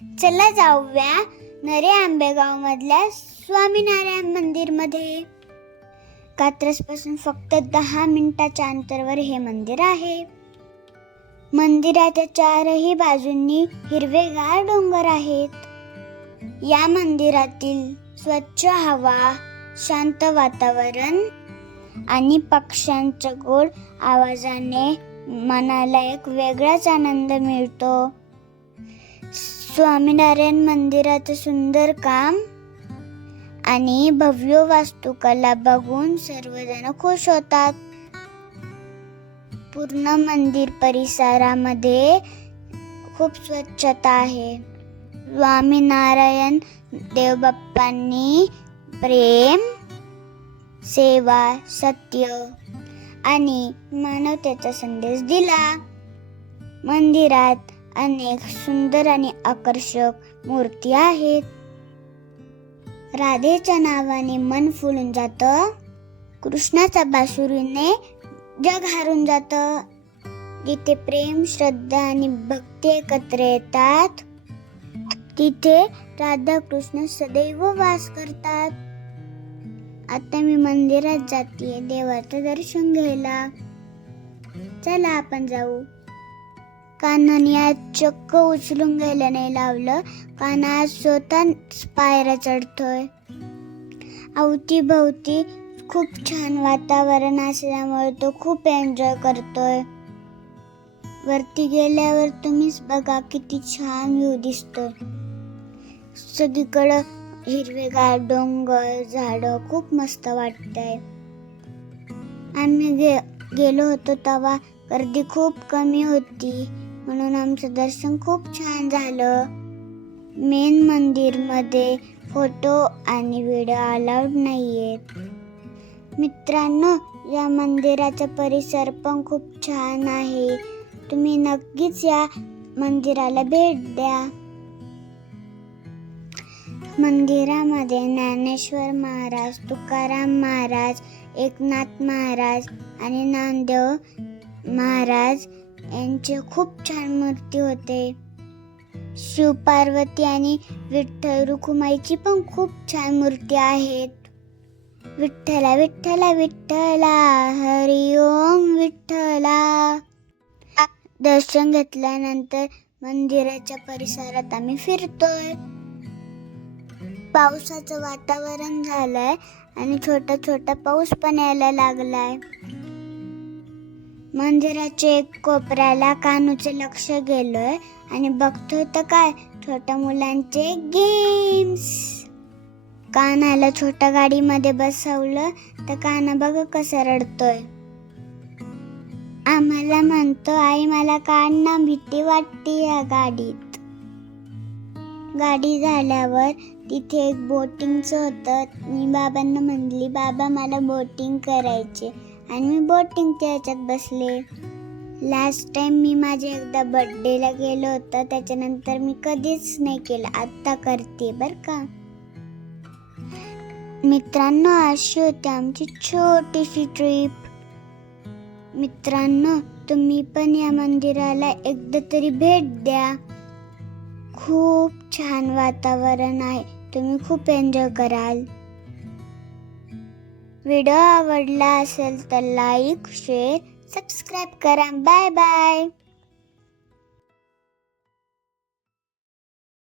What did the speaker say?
चला जाऊया नरे आंबेगाव मधल्या स्वामीनारायण मंदिर मध्ये. कात्रज पासून फक्त 10 मिनिटाच्या अंतरावर हे मंदिर आहे. मंदिराच्या चारही बाजूंनी हिरवेगार डोंगर आहेत. या मंदिरातील स्वच्छ हवा, शांत वातावरण आणि पक्ष्यांच्या गोड आवाजाने मनाला एक वेगळाच आनंद मिळतो. स्वामीनारायण मंदिराचं सुंदर काम आणि भव्य वास्तुकला बघून सर्वजण खुश होतात. पूर्ण मंदिर परिसरामध्ये खूप स्वच्छता आहे. स्वामीनारायण देवबाप्पांनी प्रेम, सेवा, सत्य आणि मानवतेचा संदेश दिला. मंदिरात अनेक सुंदर आणि आकर्षक मूर्ती आहेत. राधेच्या नावाने मन फुलून जातं. कृष्णाच्या बासुरीने जग हरून जातं. जिथे प्रेम, श्रद्धा आणि भक्ती एकत्र येतात तिथे राधा कृष्ण सदैव वास करतात. आता मी मंदिरात जाते देवाचं दर्शन घ्यायला. चला आपण जाऊ. कान्हाने आज चक्क उचलून घ्यायला नाही लावलं. कान्हा आज स्वतः पायऱ्या चढतोय. अवतीभवती खूप छान वातावरण असल्यामुळे तो खूप एन्जॉय करतोय. वरती गेल्यावर तुम्हीच बघा किती छान व्ह्यू दिसतोय. सगळीकडं हिरवेगार डोंगर, झाडं खूप मस्त वाटतंय. आम्ही गेलो होतो तेव्हा गर्दी खूप कमी होती म्हणून आमचं दर्शन खूप छान झालं. मेन मंदिरमध्ये फोटो आणि व्हिडिओ अलाउड नाहीयेत. मित्रांनो, या मंदिराचा परिसर पण खूप छान आहे. तुम्ही नक्कीच या मंदिराला भेट द्या. मंदिरामध्ये ज्ञानेश्वर महाराज, तुकाराम महाराज, एकनाथ महाराज आणि नामदेव महाराज यांचे खूप छान मूर्ती होते. शिव पार्वती आणि विठ्ठल रुक्माईची पण खूप छान मूर्ती आहेत. विठ्ठला विठ्ठला विठ्ठला, हरी ओम विठ्ठला. दर्शन घेतल्यानंतर मंदिराच्या परिसरात आम्ही फिरतोय. पावसाचं वातावरण झालंय आणि छोटा छोटा पाऊस पण यायला लागलाय. मंदिराच्या एक कोपऱ्याला कान्हूचं लक्ष गेलोय आणि बघतोय तर काय, छोट्या मुलांचे गेम्स. कान्हाला छोट्या गाडीमध्ये बसवलं तर कान्हा बघ कसं रडतोय. आम्हाला म्हणतो, आई मला काढणं भीती वाटते या गाडीत. गाडी झाल्यावर तिथे एक बोटिंगचं होतं. मी बाबांना म्हणली, बाबा मला बोटिंग करायचे आणि मी बोटिंगच्या ह्याच्यात बसले. लास्ट टाइम मी माझ्या एकदा बर्थडेला गेलो होतं, त्याच्यानंतर मी कधीच नाही केलं. आत्ता करते बरं का. मित्रांनो, अशी होती आमची छोटीशी ट्रिप. मित्रांनो, तुम्ही पण या मंदिराला एकदा तरी भेट द्या. खूप छान वातावरण आहे. तुम्ही खूप एन्जॉय कराल. व्हिडिओ आवडला असेल तर लाईक, शेअर, सबस्क्राईब करा. Bye bye.